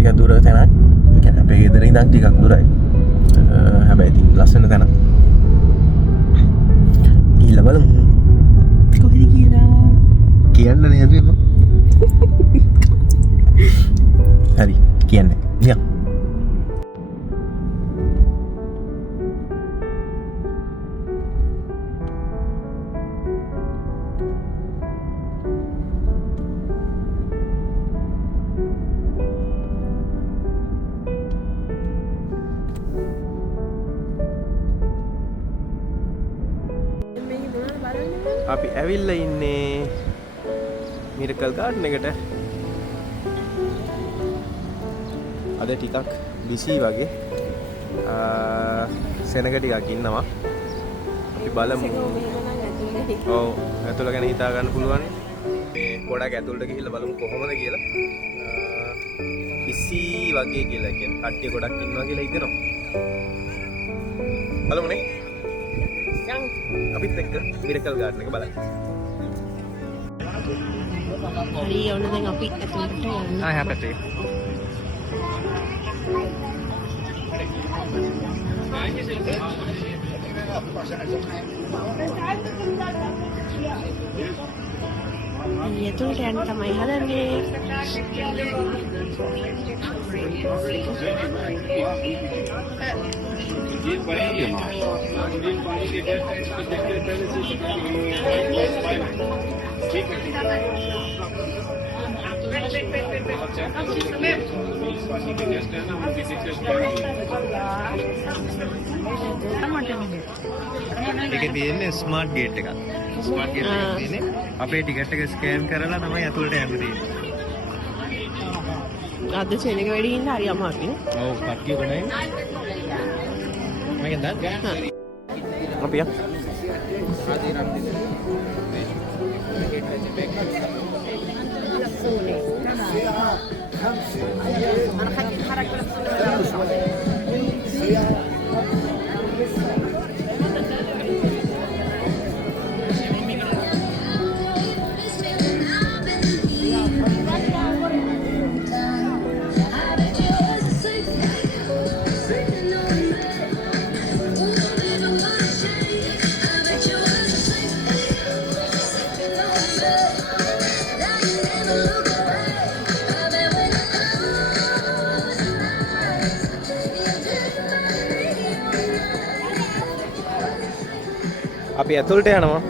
ටිකක් දුර තැනක්. ඒ කියන්නේ අපේ ගෙදර ඉඳන් ටිකක් දුරයි. හැබැයි ඉතින් ලස්සන තැනක්. ගිහිල්ලා බලමු. කොහෙද කියලා කියන්න නේද මම? හරි කියන්නේ. නිකන් අපි ඇවිල්ලා ඉන්නේ මිරකල් ගාඩන් එකට. අද ටිකක් බිසි වගේ. සෙනග ටිකක් ඉන්නවා. අපි බලමු. ඔව් ඇතුළ ගැන හිතා ගන්න පුළුවන්. මේ ගොඩක් ඇතුළට ගිහිල්ලා බලමු කොහොමද කියලා. බිසි වගේ කියලා කියන්නේ කට්ටිය ගොඩක් ඉන්නවා කියලා හිතෙනවා. බලමුනේ. අපිත් එක්ක මිරකල් ගාඩන් එක බලන්න. හරි යන්න දැන් අපි ඇතුළට යන්න. හැපැත්තේ. ඇතුළට යන්න තමයි හදන්නේ. ඒකේ තියෙන්නේ ස්මාර්ට් ගේට් එකක්. ස්මාර්ට් ගේට් එකක් තියෙන්නේ. අපේ ටිකට් එක ස්කෑන් කරලා තමයි ඇතුළට යන්න තියෙන්නේ. අද සෙනග වැඩි ඉන්න හරි අමාරුයි. ඔව් කට්ටිය ගොඩයි. මගෙන් දාන්න. අපි යා. අපි ඇතුළට යනවා.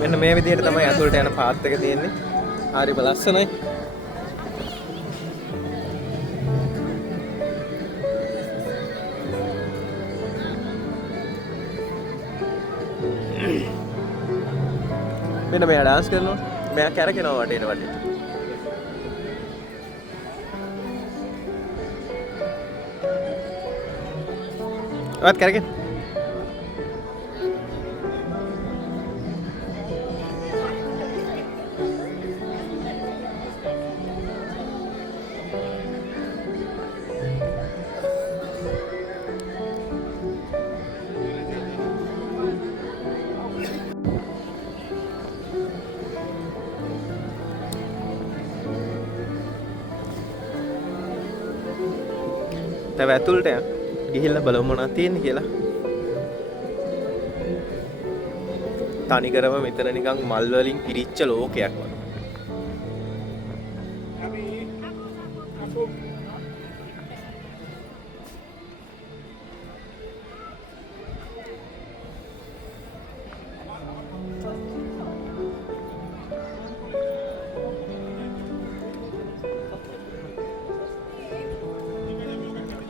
මෙන්න මේ විදිහට තමයි ඇතුළට යන පාත් එක තියෙන්නේ. හරිම ලස්සනයි. මෙන්න මෙයා ඩාන්ස් කරනවා. මෙයා කැරකෙනවා වටේට වටේට. ඔයත් කැරකෙන්න. තව ඇතුළට යන්න ගිහිල්ලා බලමු මොනවද තියෙන්නේ කියලා. තනිකරම මෙතන නිකන් මල් වලින් පිරිච්ච ලෝකයක් වගේ.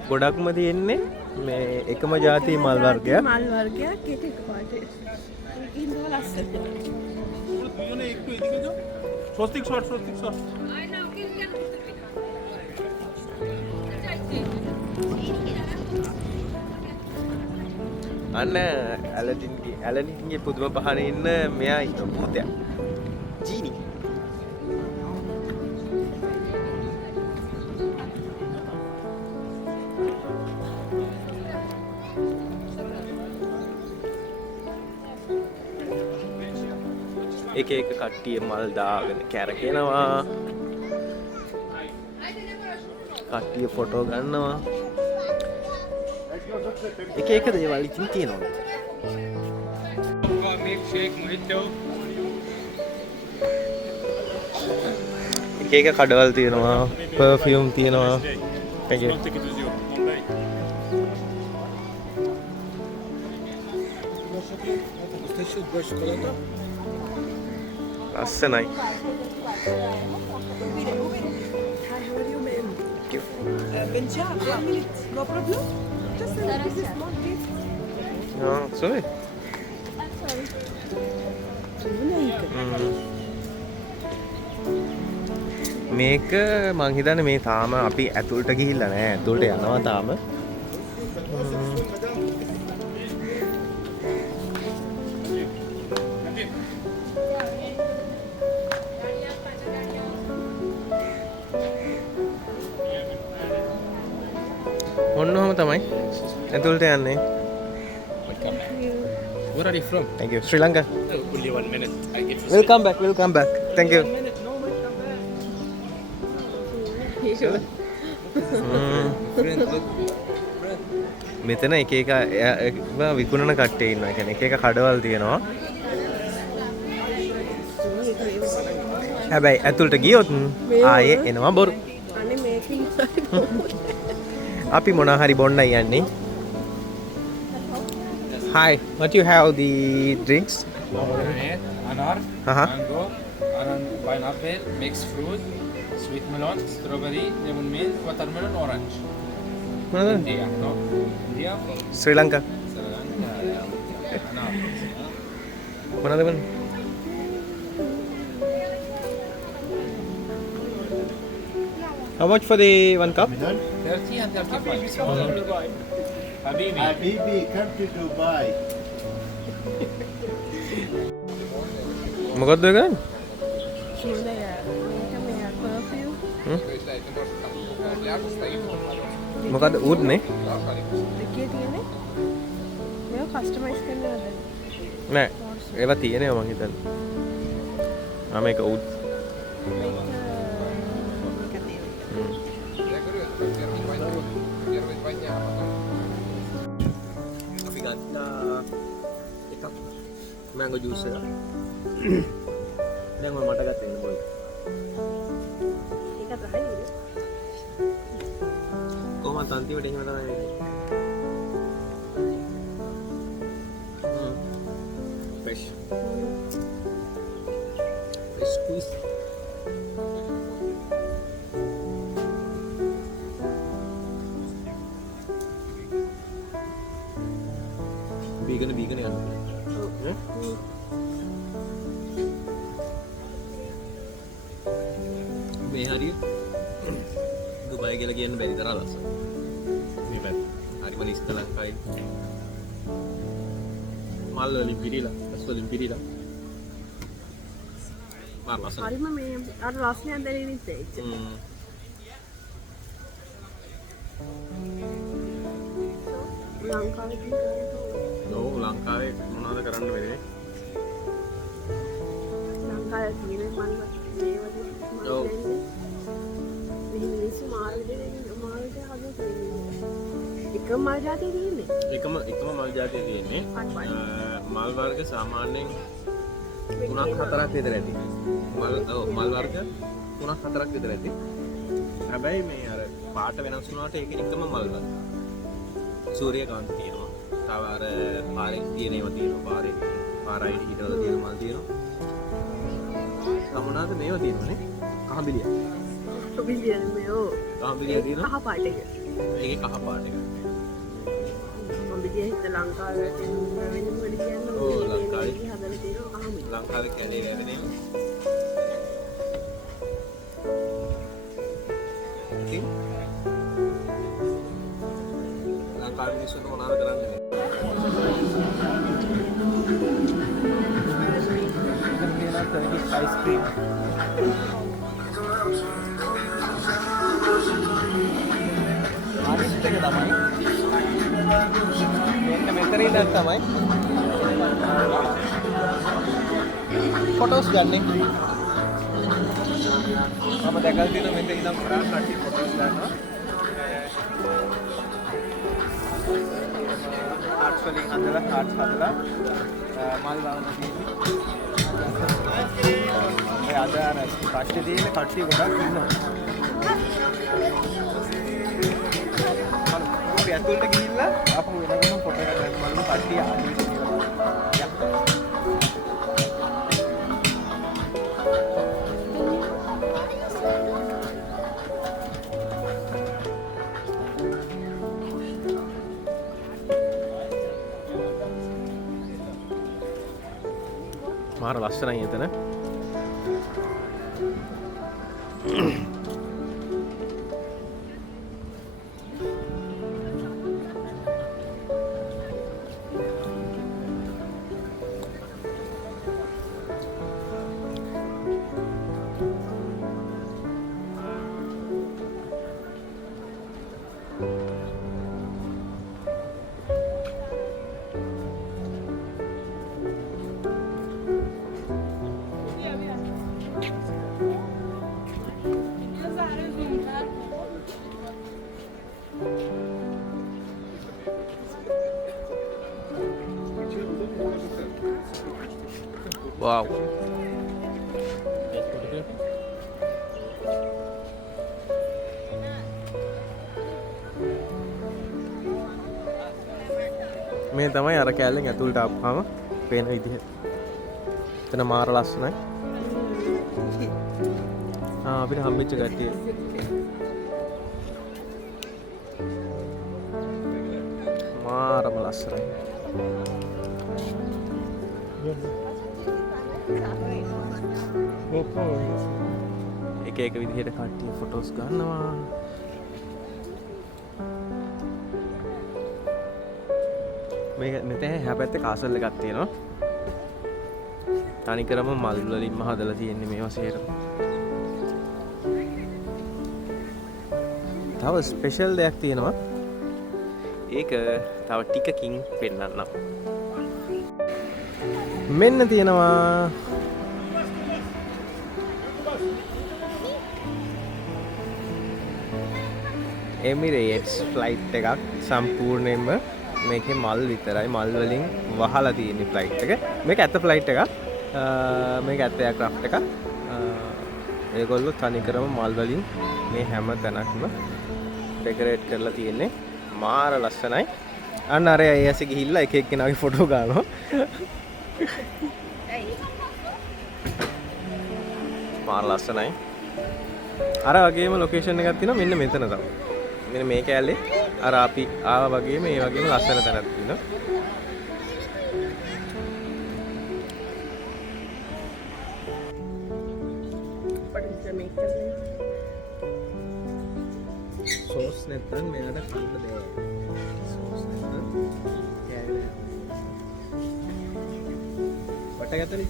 ගොඩක්ම තියෙන්නේ මේ එකම ජාතියේ මල් වර්ගයක්. මල් වර්ගයක් ඒක එකපාරට. ඉන්නවා ලස්සන. स्वस्तिक शॉट අන්න ඇලනින්ගේ පුදුම පහන ඉන්න මෙයා ඉන්න භූතයක්. ජීනි. එක එක කට්ටිය මල් දාගෙන කැරකෙනවා. කට්ටිය ෆොටෝ ගන්නවා. එක එක දේවල් ඉතින් තියෙනවා. එක එක කඩවල් තියෙනවා, පර්ෆියුම් තියෙනවා. ලස්සනයි. sorry. මේක මං හිතන්නේ මේ තාම අපි ඇතුළට ගිහිල්ලා නෑ. ඇතුළට යනවා තාම. ඔන්න ඔහම තමයි ඇතුළට යන්නේ. Where are you from? Thank you. Sri Lanka. Only 1 minute. I get to We'll come back. We'll come back. Thank you. මෙතන එක එක විකුණන කට්ටිය ඉන්නවා. ඒ කියන්නේ එක එක කඩවල් තියෙනවා. හැබැයි ඇතුළට ගියොත් ආයේ එනවා බොරු. අනේ මේකේ අපි මොනවා හරි බොන්නයි යන්නේ. Hi, what you have the drinks? Anar, Uh-huh. mango, pineapple, mixed fruit, sweet melon, strawberry, lemon mint, watermelon, orange. මොනවද? India, no? India, ශ්‍රී ලංකා. Sri Lanka, Anar. මොනවද බන්නේ? How much for the one cup? 30 and 35. Habibi. Habibi, come to Dubai. මොකක්ද ඔය ගන්නේ? ෂූලය මේක මේ perfume මොකද්ද උඩ් නේ? දෙකේ තියෙන්නේ මේක කස්ටමයිස් කරන්නවද නෑ. ඒවා තියෙනවා මං හිතන්නේ. මේක උඩ්. මේක අපි ගත්තා එකක් මැංගෝ ජූස් එක. දැන් මම මට ගත්තා ඉන්න බොයි. ඒක තමයි කොහොමද අන්තිමට එහෙම තමයි වෙන්නේ. fresh squeeze. vegan යනවා. මේ හරිය දුබයි කියලා කියන්න බැරි තරම් ලස්සන. මේ පැත්ත. හරිම නිස්ත ලංකාවේ. මල් වලින් පිරීලා, ඇස් වලින් පිරීලා. මාර ලස්සන. හරිම මේ අර රස්නයක් දැනෙන්නේ නැහැ. ලංකාවේ මොනවද කරන්න වෙන්නේ? ලංකාවේ තියෙන මල් මේ වගේ ඔව්. මේ මිනිස්සු මාර්ගෙට හදලා එක මල් ජාතිය තියෙන්නේ. එකම මල් ජාතිය තියෙන්නේ. මල් වර්ග සාමාන්‍යයෙන් 3-4ක් විතර ඇති. මල් වර්ග 3-4ක් විතර ඇති. හැබැයි මේ අර පාට වෙනස් වුණාට ඒක එකම මල් වර්ග. සූර්යකාන්ත තියෙනවා. තව අර පාරේ තියෙන ඒවා තියෙනවා. පාරයි හිටවල තියෙන මල් තියෙනවා. සමනාද මේවා තියෙනවනේ. කහබිලිය. කහබිලිය මේෝ. කහබිලිය තියෙනවා. කහ පාට එක. ඒකේ කහ පාට එක. කහබිලිය හිත ලංකාවේ වෙනම වෙඩි කියන්නේ. ඔව් ලංකාවේ හදලා තියෙනවා කහබිලිය. ලංකාවේ කැලේ වෙන්නේ. ඉතින් ලංකාවේ මිනිස්සුන්ට මොනවද කරන්නේ? ice cream. ආරිස්ට් එක තමයි. මේක මෙතන ඉඳන් තමයි. ෆොටෝස් ගන්න. මම දැකලා තියෙනවා මෙතන ඉඳන් ගොඩාක් කට්ටිය ෆොටෝස් ගන්නවා. වලින් හදලා කාඩ්ස් හදලා මල් දාන තියෙන්නේ. ඒ අද අර ප්‍රශ්නේ තියෙන කට්ටිය ගොඩක් ඉන්නවා. අපි ඇතුළට ගිහිල්ලා ආපහු වෙනකම් ෆොටෝ එකක් ගන්න බලමු කට්ටිය ආදිද කියලා. මාර ලස්සනයි එතන. Wow. මේ තමයි අර කැලෙන් ඇතුළට ආපුවාම පේන විදිහ. එතන මාර ලස්සනයි. අපිට හම්බෙච්ච කට්ටිය. මාරම ලස්සනයි. එක එක විදිහට කට්ටිය ෆොටෝස් ගන්නවා. මේක මෙතන එහා පැත්තේ කාසල් එකක් තියෙනවා. තනිකරම මල් වලින්ම හදලා තියෙන්නේ මේවා සේරම. තව ස්පෙෂල් දෙයක් තියෙනවා. ඒක තව ටිකකින් පෙන්නන්නම්. මෙන්න තියෙනවා Emirates flight එකක් සම්පූර්ණයෙන්ම මේකේ මල් විතරයි මල් වලින් වහලා තියෙන ෆ්ලයිට් එක. මේක ඇත්ත ෆ්ලයිට් එකක්. මේක ඇත්ත එයාක්‍රාෆ්ට් එකක්. ඒගොල්ලෝ තනිකරම මල් වලින් මේ හැම තැනක්ම ඩෙකරේට් කරලා තියෙන්නේ. මාර ලස්සනයි. අන්න අර ඇයැසි ගිහිල්ලා එක එක්කෙනාගේ ෆොටෝ ගන්නවා. මාර ලස්සනයි. අර වගේම ලොකේෂන් එකක් තියෙනවා මෙන්න මෙතන තමයි. මෙන්න මේ කැලේ අර අපි ආවා වගේම ඒ වගේම ලස්සන තැනක් තියෙනවා. සෝස් නැත්තම් මෙයාට කන්න බෑ. සෝස් නැත්තම් කැලේ. වටගතනේ.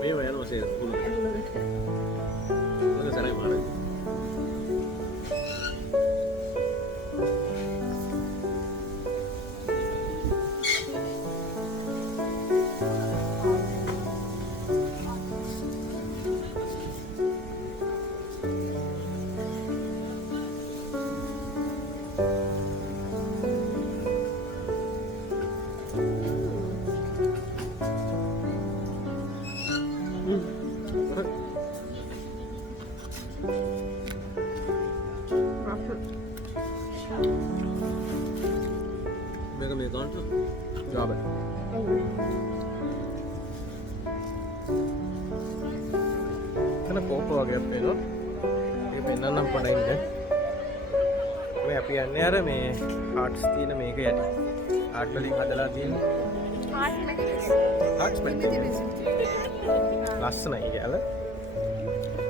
මේ වයන ඔසේ පුළු. මොකද සරයි මාර. මේක මේ ගන්නට ජාබ. කන කෝප වගේ පේනවා. ඒක පෙන්නන්නම් පොඩ්ඩක්. මේ අපි යන්නේ අර මේ ආර්ට්ස් තියෙන මේක යටි. ආර්ට් වලින් හදලා තියෙන ආර්ට්ස් ලස්සනයි කියලා.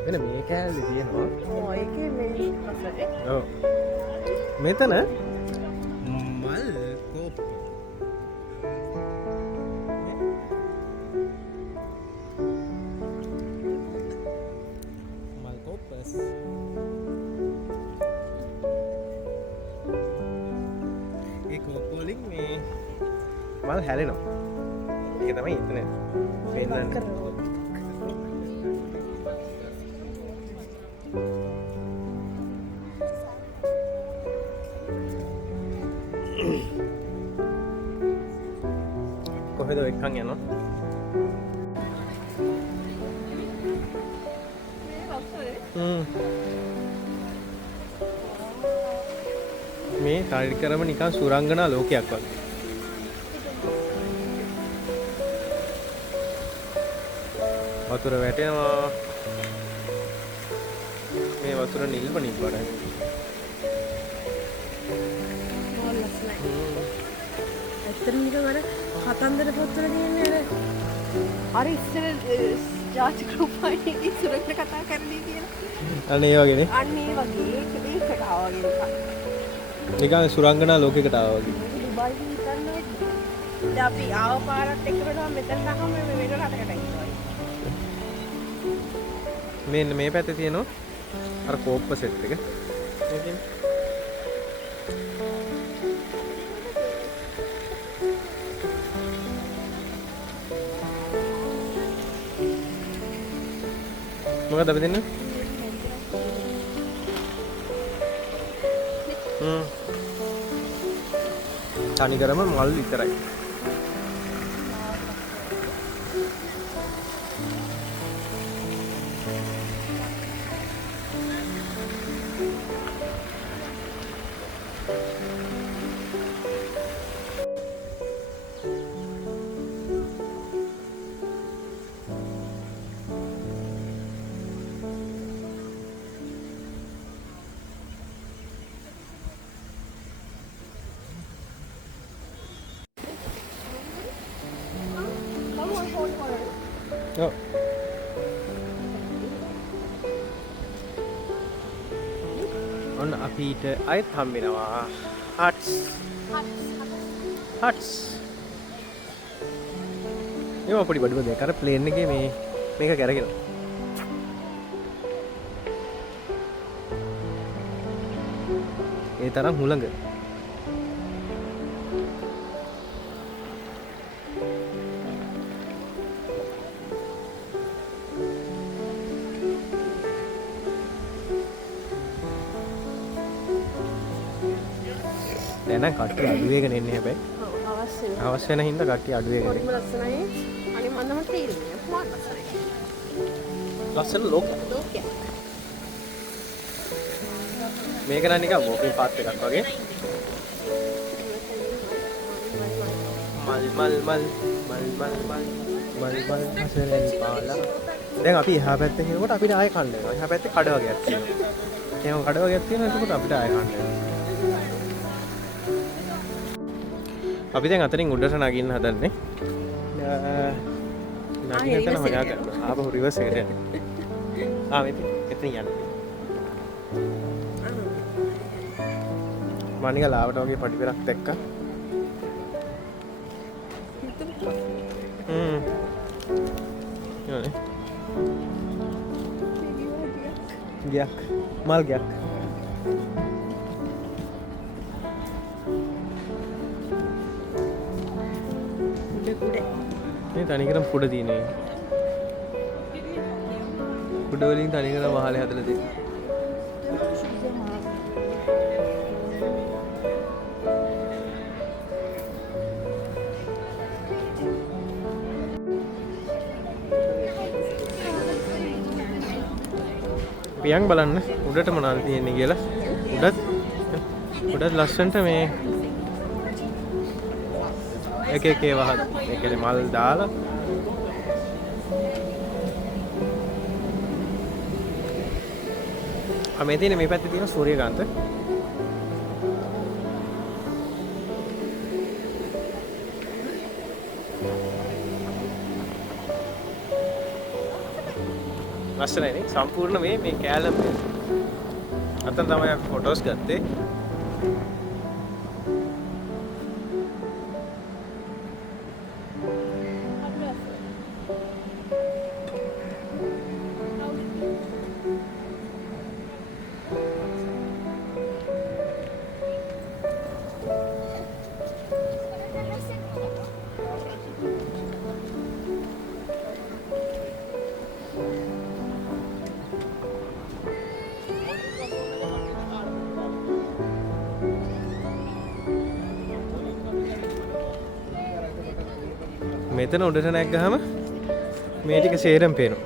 මෙන්න මේ කැලේ තියෙනවා. ඔය එකේ මේ අසරේ. ඔව්. මෙතන මල් කෝප. කෝප් වලින් මේ මල් හැලෙනවා. ඒක තමයි එතන පෙන්නන්නේ. කොහෙද එක්කන් යනවා? මේ තරිකරම නිකන් සුරංගනා ලෝකයක් වගේ. වතුර වැටෙනවා. මේ වතුර නිල්ම නිබ්බඩයි. ඇත්තටම නිකන් අර කතන්දර පොත්වල තියෙන්නේ අර ඉස්සර ජාතික රූපවාහිනියේ සුරංග කතා කරන්නේ කියලා. අන්න ඒ වගේනේ. අන්න ඒ වගේ ඒකට ආවා වගේ නිකන් සුරංගනා ලෝකයකට ආවා වගේ. දුබායි හිතන්නේ දැන් අපි ආව පාරත් එක්ක වෙනවා මෙතන ගහම මේ වෙන රටකට ඉන්නවා. මෙන්න මේ පැත්තේ තියෙනවා අර කෝප්ප සෙට් එක. මේකෙන් මොකද අපි දෙන්නේ? තනිකරම මල් විතරයි. ඔව්. ඔන්න අපිට අයත් හම්බෙනවා හට්ස්. ඒවා පොඩි බඩුව දෙක අර ප්ලේන් එකේ මේක කරගෙන. ඒ තරම් හුළඟ. දැන් කට්ටිය අඩු වෙගෙන එන්නේ හැබැයි. අවශ්‍ය වෙන හින්දා කට්ටිය අඩු වෙගෙන. පොඩිම ලස්සනයි. අනේ මන්නම තීරණය. මොකක්ද ලස්සනයි. ලස්සන ලෝකයක්. මේක නම් නිකන් වෝකින් පාත් එකක් වගේ. මල් හසලෙන් පාලා. දැන් අපි එහා පැත්තේ යනකොට අපිට ආයෙ කන්න වෙනවා. එහා පැත්තේ කඩ වගේක් තියෙනවා. එහෙනම් කඩ වගේක් තියෙනවා. එතකොට අපිට ආයෙ කන්න වෙනවා. අපි දැන් අතරින් උඩට නගින්න හදන්නේ. නගින්න තන හොයා ගන්න. ආපහු රිවර්ස් එකට යන්න. මෙතන යන්න. මම නිකන් ලාවට වගේ පඩි පෙරක් දැක්කා. යන්නේ. ගියක්. මල් ගියක්. මේ තනිකරම කුඩ තියෙන්නේ. කුඩ වලින් තනිකරම වහලේ හදලා තියෙන්නේ. පියන් බලන්න උඩට මොනවද තියෙන්නේ කියලා. උඩත් ලස්සනට මේ එක ඒවා ඒ කියන්නේ මල් දාලා මේ තියෙන මේ පැත්තේ තියෙන සූර්යකාන්ත ලස්සනයි නේ සම්පූර්ණ මේ කැලම අතන තමයි අපි ෆොටෝස් ගත්තේ. මෙතන උඩට නැග්ගහම මේ ටික සේරම පේනවා.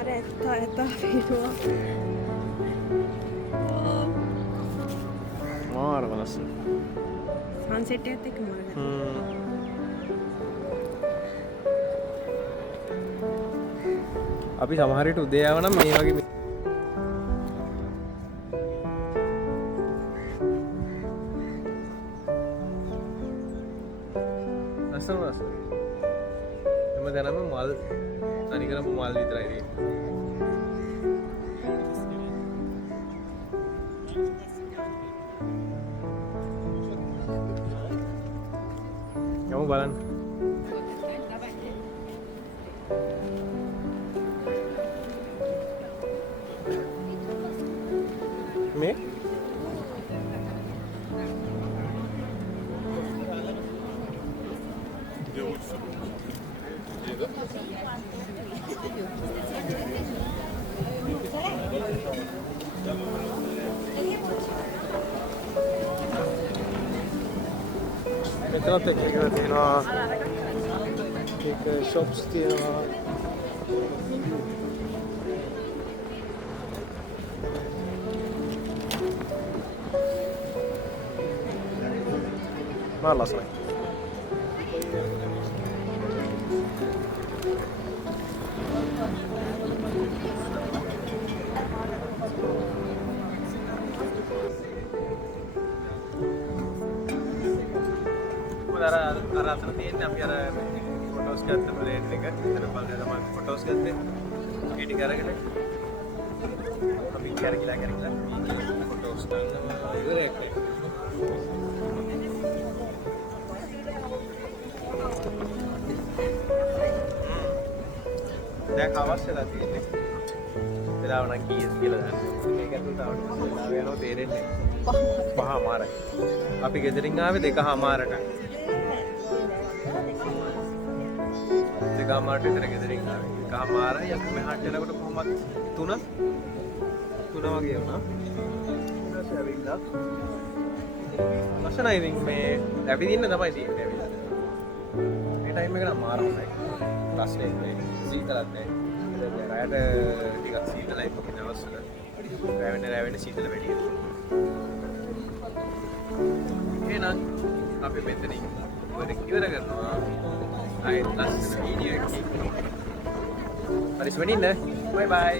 අර ඇත්ත පේනවා. මාර ලස්සන. සන්සෙට් එකත් එක්ක මොනවද? අපි සමහර විට උදේ ආව නම් මේ වගේ ලස්සන ලස්සන. හැමදාම මල් තනිකරම මල් විතරයි තියෙන්නේ. යමු බලන්න. මේ මෙතනත් එක තියෙනවා. ඒක shops තියෙනවා. මාර ලස්සනයි. අර අතන තියෙන්නේ අපි අර ෆොටෝස් ගත්ත ප්ලේට් එක. අර බලන්න තමයි ෆොටෝස් ගත්තේ. ඒ ටික අරගෙන අපි කරකිලා ෆොටෝස් ගන්නවා. ඉවරයක්. දැන් හවස් වෙලා තියෙන්නේ. වෙලාව නම් කීයද කියලා දන්නේ. මේක ඇතුළට ආවට පස්සේ වෙලාව යනවා තේරෙන්නේ. 5:00 අපි ගෙදරින් ආවේ 2:00ට. 2:00ට විතර ගෙදරින් ආවේ. 1:00යි අපි මෙහාට එනකොට කොහොමද 3 වගේ වුණා. ඊට පස්සේ ඇවිල්ලා ලස්සනයි ඉතින් මේ ඇවිදින්න තමයි තියෙන්නේ ඇවිල්ලා. මේ ටයිම් එක නම් මාර හොඳයි. ප්‍රශ්නේ නැහැ. සීතලක් නැහැ. රැයට ටිකක් සීතලයි පොකේ දවස්වල. රැවෙන සීතල වැඩි. එහෙනම් අපි මෙතනින් ඉවර කරනවා. ආයෙත් ලස්සන වීඩියෝ එකකින්. හරි ස්වෙනින්න. බයි බයි.